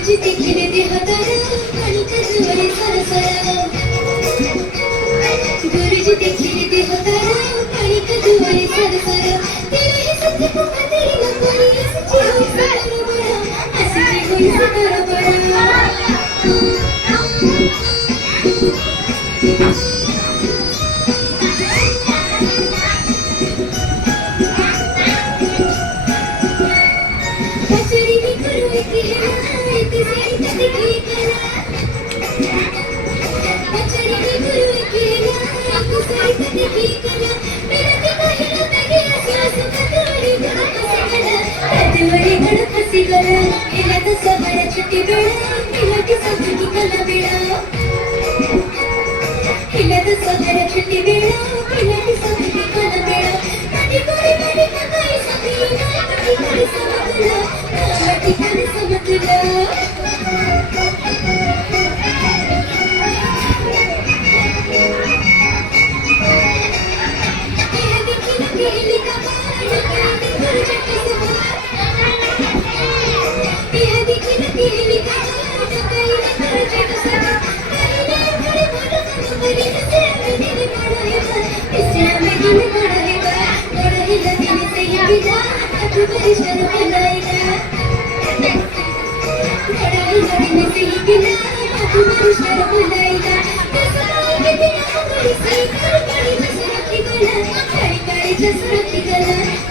गुरुजी देखील देहदार आणि कजवळे सरसरा गुरुजी देखील देहदार आणि कजवळे सरसरा तेरा हे सत्य पुन्हा तरी नको असची होई सारा बडा असची होई सारा बडा छुट्टी बेड़ा मिला के सब की कला बेड़ा हिला तो सगळ्या छुट्टी बेड़ा मिला के सब की कला बेड़ा कधी काही सभी कधी काही समजला कधी काही समजला जसं